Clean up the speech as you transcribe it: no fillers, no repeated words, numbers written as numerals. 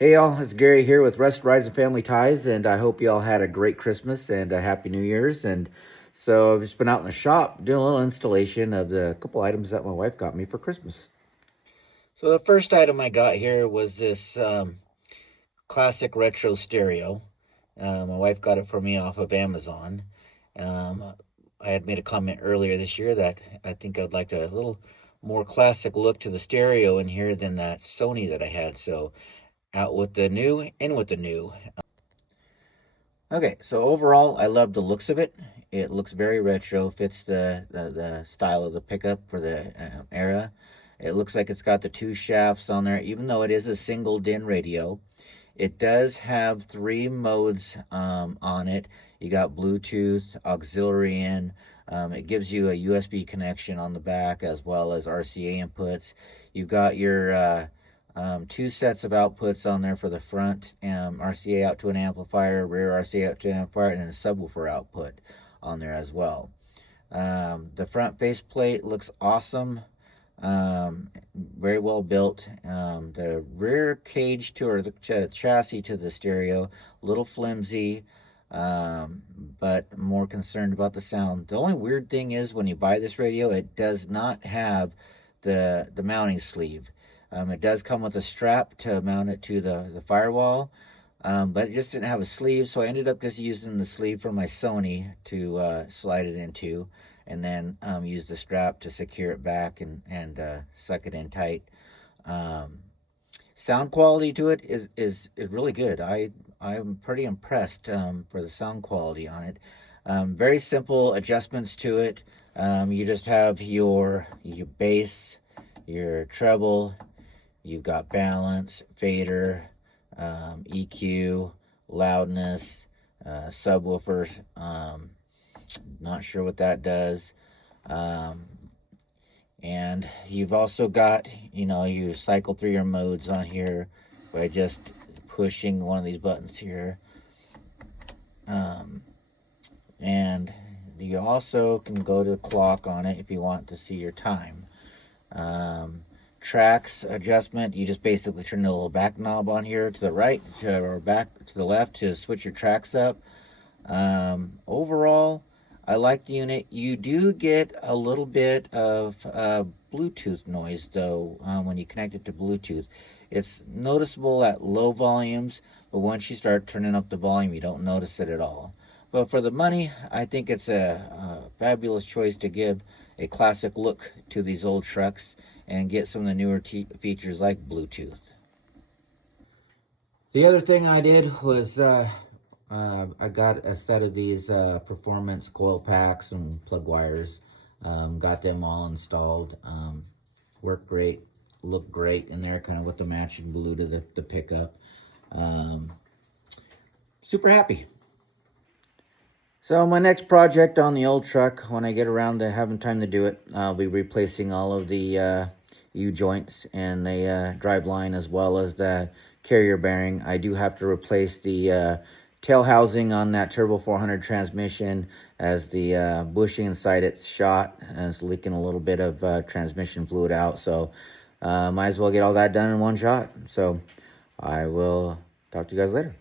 Hey y'all, it's Gary here with Rest, Rise, and Family Ties, and I hope y'all had a great Christmas and a Happy New Year's. And so I've just been out in the shop doing a little installation of the couple items that my wife got me for Christmas. So the first item I got here was this classic retro stereo. My wife got it for me off of Amazon. I had made a comment earlier this year that I think I'd like a little more classic look to the stereo in here than that Sony that I had. So out with the new, in with the new. Okay, so overall, I love the looks of it. It looks very retro, fits the style of the pickup for the era. It looks like it's got the two shafts on there, even though it is a single DIN radio. It does have three modes on it. You got Bluetooth, auxiliary in. It gives you a USB connection on the back as well as RCA inputs. You've got your two sets of outputs on there for the front, RCA out to an amplifier, rear RCA out to an amplifier, and then a subwoofer output on there as well. The front faceplate looks awesome. Very well built. The rear cage to or the chassis to the stereo, a little flimsy, but more concerned about the sound. The only weird thing is when you buy this radio, it does not have the mounting sleeve. It does come with a strap to mount it to the firewall, but it just didn't have a sleeve, so I ended up just using the sleeve from my Sony to slide it into, and then use the strap to secure it back and suck it in tight. Sound quality to it is really good. I'm pretty impressed for the sound quality on it. Very simple adjustments to it. You just have your bass, your treble. You've got balance, fader, EQ, loudness, subwoofer. Not sure what that does. And you've also got, you cycle through your modes on here by just pushing one of these buttons here. And you also can go to the clock on it if you want to see your time. Tracks adjustment, you just basically turn the little back knob on here to the right or back to the left to switch your tracks up. Overall, I like the unit. You do get a little bit of Bluetooth noise though when you connect it to Bluetooth. It's noticeable at low volumes, but once you start turning up the volume, you don't notice it at all. But for the money, I think it's a fabulous choice to give a classic look to these old trucks and get some of the newer features like Bluetooth. The other thing I did was I got a set of these performance coil packs and plug wires. Got them all installed. Work great, look great in there, kind of with the matching blue to the pickup. Super happy. So my next project on the old truck, when I get around to having time to do it, I'll be replacing all of the U-joints and the drive line as well as the carrier bearing. I do have to replace the tail housing on that Turbo 400 transmission, as the bushing inside it's shot and it's leaking a little bit of transmission fluid out. So might as well get all that done in one shot. So I will talk to you guys later.